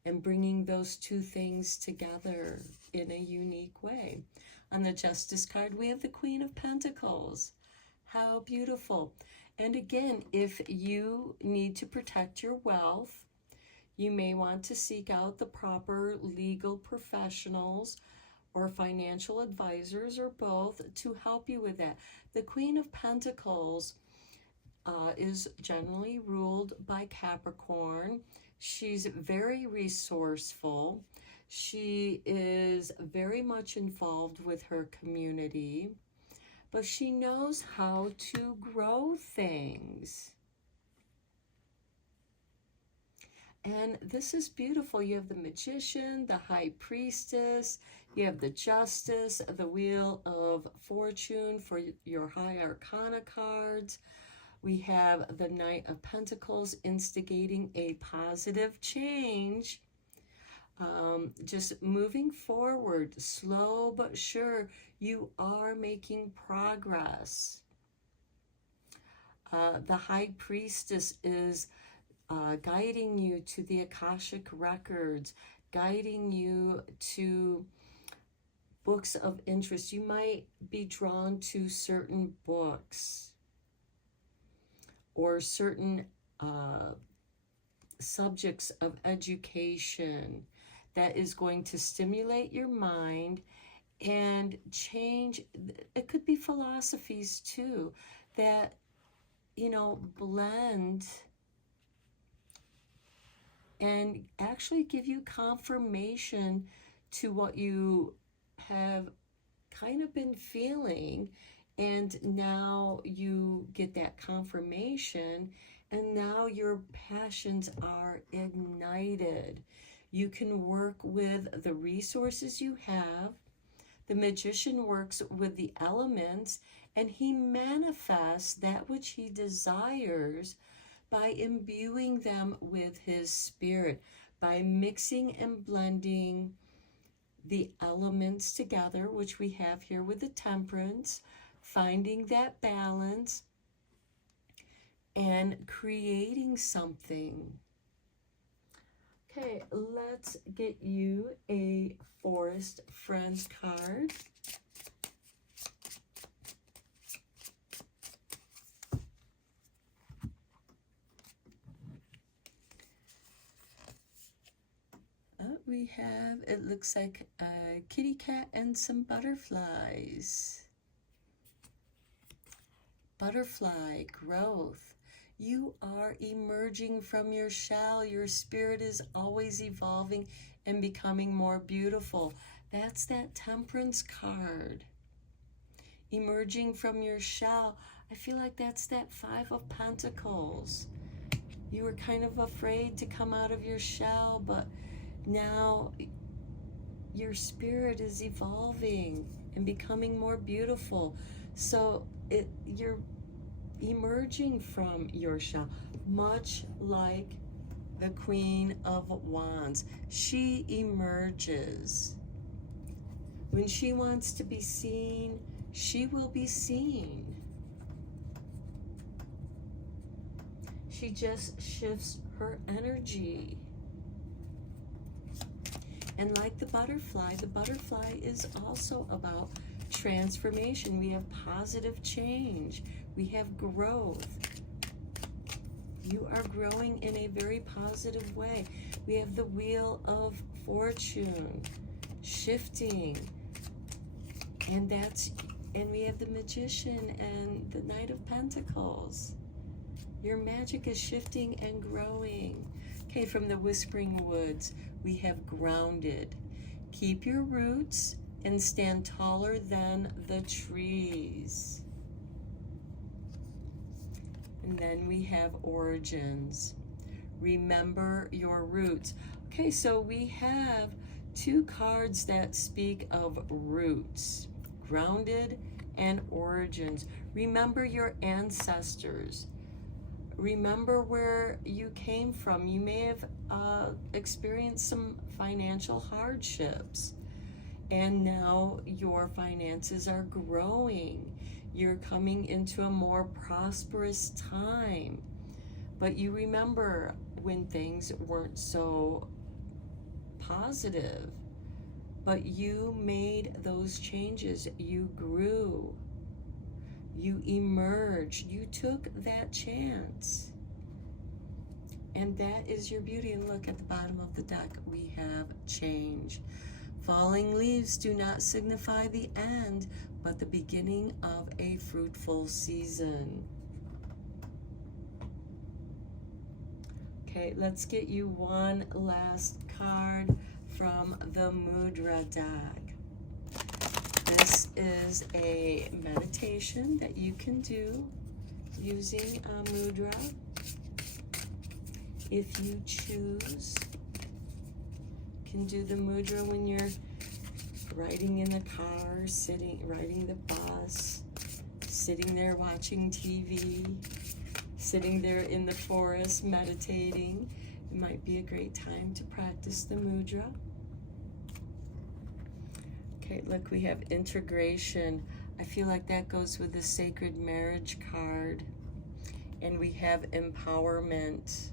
And bringing those two things together in a unique way. On the Justice card, we have the Queen of Pentacles. How beautiful. And again, if you need to protect your wealth, you may want to seek out the proper legal professionals or financial advisors or both to help you with that. The Queen of Pentacles is generally ruled by Capricorn. She's very resourceful. She is very much involved with her community, but she knows how to grow things. And this is beautiful. You have the Magician, the High Priestess, you have the Justice, the Wheel of Fortune for your High Arcana cards. We have the Knight of Pentacles instigating a positive change. Just moving forward, slow but sure, you are making progress. The High Priestess is guiding you to the Akashic Records, guiding you to books of interest. You might be drawn to certain books or certain subjects of education that is going to stimulate your mind and change. It could be philosophies too that, you know, blend and actually give you confirmation to what you have kind of been feeling, and now you get that confirmation, and now your passions are ignited. You can work with the resources you have. The Magician works with the elements, and he manifests that which he desires by imbuing them with his spirit, by mixing and blending the elements together, which we have here with the Temperance, finding that balance and creating something. Okay, let's get you a Forest Friends card. We have, it looks like a kitty cat and some butterflies. Butterfly growth. You are emerging from your shell. Your spirit is always evolving and becoming more beautiful. That's that Temperance card. Emerging from your shell. I feel like that's that Five of Pentacles. You were kind of afraid to come out of your shell, but now your spirit is evolving and becoming more beautiful. So you're emerging from your shell, much like the Queen of Wands. She emerges. When she wants to be seen, she will be seen. She just shifts her energy. And like the butterfly is also about transformation. We have positive change. We have growth. You are growing in a very positive way. We have the Wheel of Fortune shifting. And we have the Magician and the Knight of Pentacles. Your magic is shifting and growing. Okay, from the Whispering Woods, we have grounded. Keep your roots and stand taller than the trees. And then we have Origins. Remember your roots. Okay, so we have two cards that speak of roots, grounded and origins. Remember your ancestors. Remember where you came from. You may have experienced some financial hardships, and now your finances are growing. You're coming into a more prosperous time. But you remember when things weren't so positive, but you made those changes. You grew. You emerged. You took that chance. And that is your beauty. And look at the bottom of the deck. We have change. Falling leaves do not signify the end, but the beginning of a fruitful season. Okay, let's get you one last card from the Mudra deck. This is a meditation that you can do using a mudra if you choose. You can do the mudra when you're riding in the car, riding the bus, sitting there watching TV, sitting there in the forest meditating. It might be a great time to practice the mudra. Okay, look, we have integration. I feel like that goes with the sacred marriage card. And we have empowerment.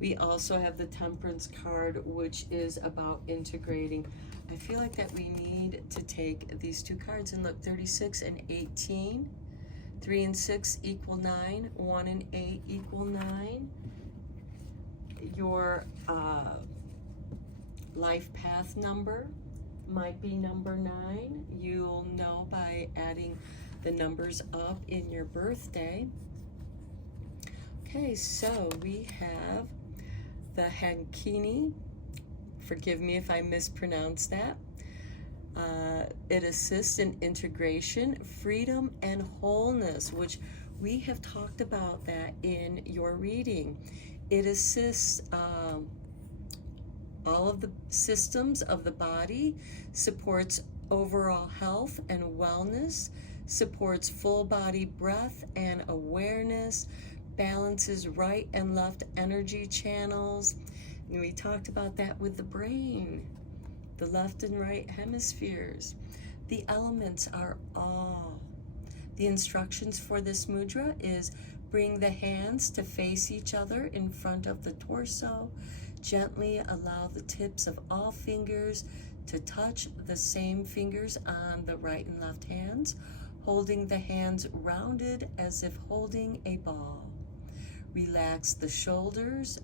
We also have the temperance card, which is about integrating. I feel like that we need to take these two cards and look, 36 and 18. 3 and 6 equal 9. 1 and 8 equal 9. Your life path number might be number 9. You'll know by adding the numbers up in your birthday. Okay, so we have the Hankini. Forgive me if I mispronounce that. It assists in integration, freedom, and wholeness, which we have talked about that in your reading. It assists all of the systems of the body, supports overall health and wellness, supports full body breath and awareness, balances right and left energy channels. And we talked about that with the brain, the left and right hemispheres. The elements are all. The instructions for this mudra is bring the hands to face each other in front of the torso. Gently allow the tips of all fingers to touch the same fingers on the right and left hands, holding the hands rounded as if holding a ball. Relax the shoulders,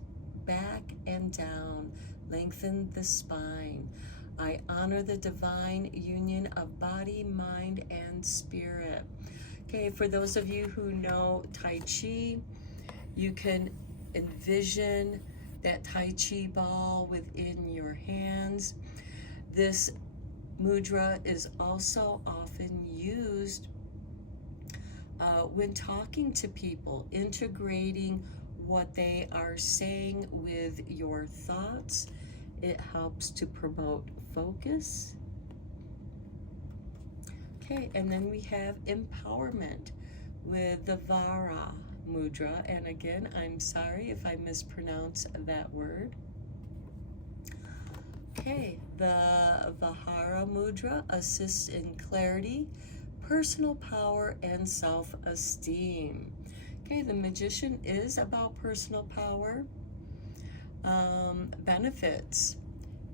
back and down. Lengthen the spine. I honor the divine union of body, mind, and spirit. Okay, for those of you who know Tai Chi, you can envision that Tai Chi ball within your hands. This mudra is also often used when talking to people, integrating what they are saying with your thoughts. It helps to promote focus. Okay, and then we have empowerment with the Vara mudra. And again, I'm sorry if I mispronounce that word. Okay, the Vahara mudra assists in clarity, personal power, and self-esteem. Okay, the Magician is about personal power, benefits.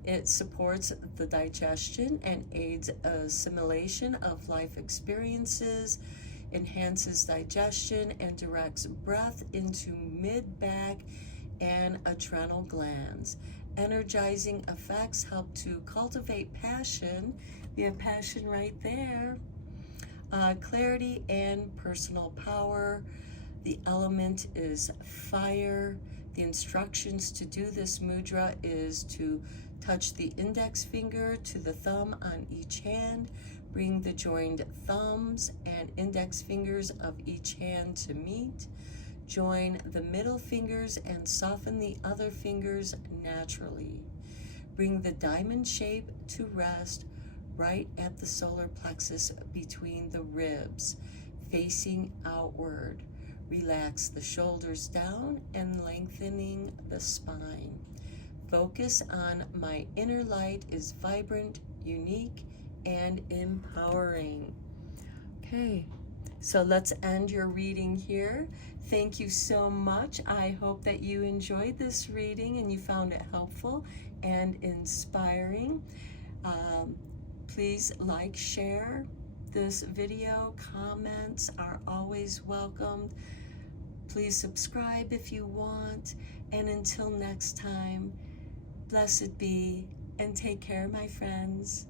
It supports the digestion and aids assimilation of life experiences, enhances digestion, and directs breath into mid-back and adrenal glands. Energizing effects help to cultivate passion. We have passion right there. Clarity and personal power. The element is fire. The instructions to do this mudra is to touch the index finger to the thumb on each hand. Bring the joined thumbs and index fingers of each hand to meet. Join the middle fingers and soften the other fingers naturally. Bring the diamond shape to rest right at the solar plexus between the ribs, facing outward. Relax the shoulders down and lengthening the spine. Focus on my inner light is vibrant, unique, and empowering. Okay, so let's end your reading here. Thank you so much. I hope that you enjoyed this reading and you found it helpful and inspiring. Please like, share this video. Comments are always welcomed. Please subscribe if you want. And until next time, blessed be and take care, my friends.